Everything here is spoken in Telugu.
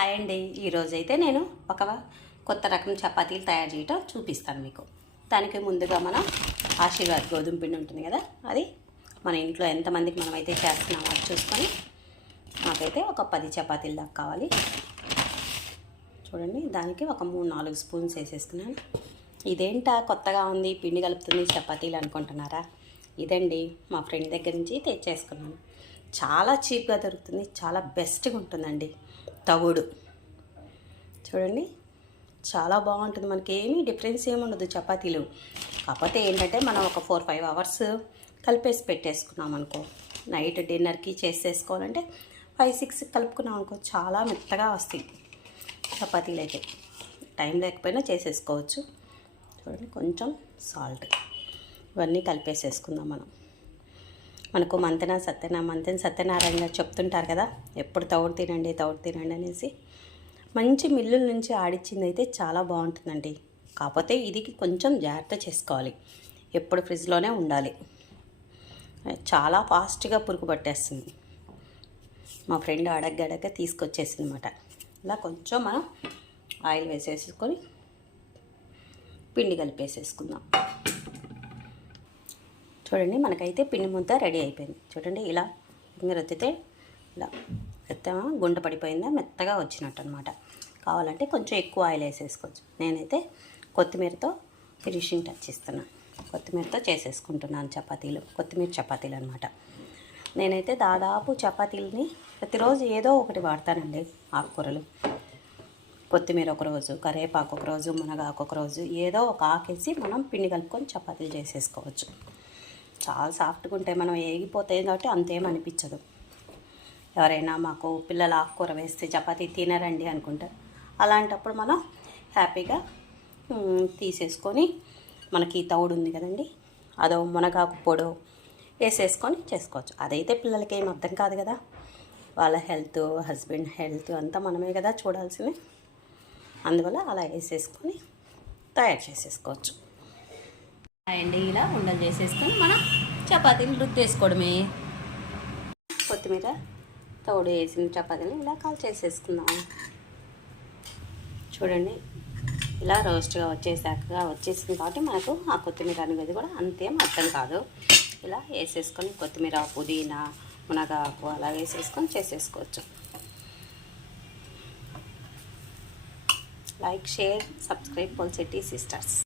హాయ్ అండి. ఈరోజైతే నేను ఒక కొత్త రకం చపాతీలు తయారు చేయటం చూపిస్తాను మీకు. దానికి ముందుగా మనం ఆశీర్వాద్ గోధుమ పిండి ఉంటుంది కదా, అది మన ఇంట్లో ఎంతమందికి మనమైతే చేస్తున్నామో అది చూసుకొని నాకైతే ఒక 10 చపాతీలు దాకా కావాలి. చూడండి, దానికి ఒక 3-4 స్పూన్స్ వేసేసుకున్నాను. ఇదేంటా కొత్తగా ఉంది, పిండి కలుపుతుంది చపాతీలు అనుకుంటున్నారా? ఇదండి, మా ఫ్రెండ్ దగ్గర నుంచి తెచ్చేసుకున్నాను. చాలా చీప్గా దొరుకుతుంది, చాలా బెస్ట్గా ఉంటుందండి. తవుడు చూడండి, చాలా బాగుంటుంది. మనకి ఏమీ డిఫరెన్స్ ఏమి ఉండదు చపాతీలు. కాకపోతే ఏంటంటే మనం ఒక 4-5 అవర్స్ కలిపేసి పెట్టేసుకున్నాం అనుకో, నైట్ డిన్నర్కి చేసేసుకోవాలంటే 5-6 కలుపుకున్నాం అనుకో, చాలా మెత్తగా వస్తాయి చపాతీలు. అయితే టైం లేకపోయినా చేసేసుకోవచ్చు. చూడండి, కొంచెం సాల్ట్ ఇవన్నీ కలిపేసేసుకుందాం మనం. మనకు మంతెన సత్యనారాయణ చెప్తుంటారు కదా, ఎప్పుడు తవుడు తినండి అనేసి. మంచి మిల్లుల నుంచి ఆడిచ్చింది అయితే చాలా బాగుంటుందండి. కాకపోతే ఇది కొంచెం జాగ్రత్త చేసుకోవాలి, ఎప్పుడు ఫ్రిడ్జ్లోనే ఉండాలి. చాలా ఫాస్ట్గా పురుగు పట్టేస్తుంది. మా ఫ్రెండ్ అడగ తీసుకొచ్చేసింది అనమాట. ఇలా కొంచెం మనం ఆయిల్ వేసేసుకొని పిండి కలిపేసేసుకుందాం. చూడండి, మనకైతే పిండి ముద్ద రెడీ అయిపోయింది. చూడండి, ఇలా ఫింగర్ ఎత్తితే ఇలా ఎత్తామా, గుంట పడిపోయిందా, మెత్తగా వచ్చినట్టు అనమాట. కావాలంటే కొంచెం ఎక్కువ ఆయిల్ వేసేసుకోవచ్చు. నేనైతే కొత్తిమీరతో ఫినిషింగ్ టచ్ ఇస్తున్నాను. కొత్తిమీరతో చేసేసుకుంటున్నాను కొత్తిమీర చపాతీలు అనమాట. నేనైతే దాదాపు చపాతీలని ప్రతిరోజు ఏదో ఒకటి వాడతానండి. ఆకుకూరలు, కొత్తిమీర ఒకరోజు, కరివేపాకు ఒకరోజు, మునగాకు ఒకరోజు, ఏదో ఒక ఆకేసి మనం పిండి కలుపుకొని చపాతీలు చేసేసుకోవచ్చు. చాలా సాఫ్ట్గా ఉంటాయి. మనం ఏగిపోతాయి కాబట్టి అంతేం అనిపించదు. ఎవరైనా మాకు పిల్లలు ఆకుకూర వేస్తే చపాతీ తినరండి అనుకుంటారు. అలాంటప్పుడు మనం హ్యాపీగా తీసేసుకొని, మనకి తవుడు ఉంది కదండి, అదో మునగాకు పొడో వేసేసుకొని చేసుకోవచ్చు. అదైతే పిల్లలకి ఏం అర్థం కాదు కదా, వాళ్ళ హెల్త్, హస్బెండ్ హెల్త్ అంతా మనమే కదా చూడాల్సింది. అందువల్ల అలా వేసేసుకొని తయారు చేసేసుకోవచ్చు. అండి, ఇలా ఉండలు చేసేసుకొని మనం చపాతీలు రుద్దేసుకోవడమే. కొత్తిమీర తవుడు వేసిన చపాతీలు ఇలా కాల్ చేసేసుకుందాం. చూడండి, ఇలా రోస్ట్గా వచ్చేసింది కాబట్టి మనకు ఆ కొత్తిమీర అనేది కూడా అంతేం అర్థం కాదు. ఇలా వేసేసుకొని కొత్తిమీర, పుదీనా, మునగాకు అలా వేసేసుకొని చేసేసుకోవచ్చు. Like, share, subscribe Polishetty sisters.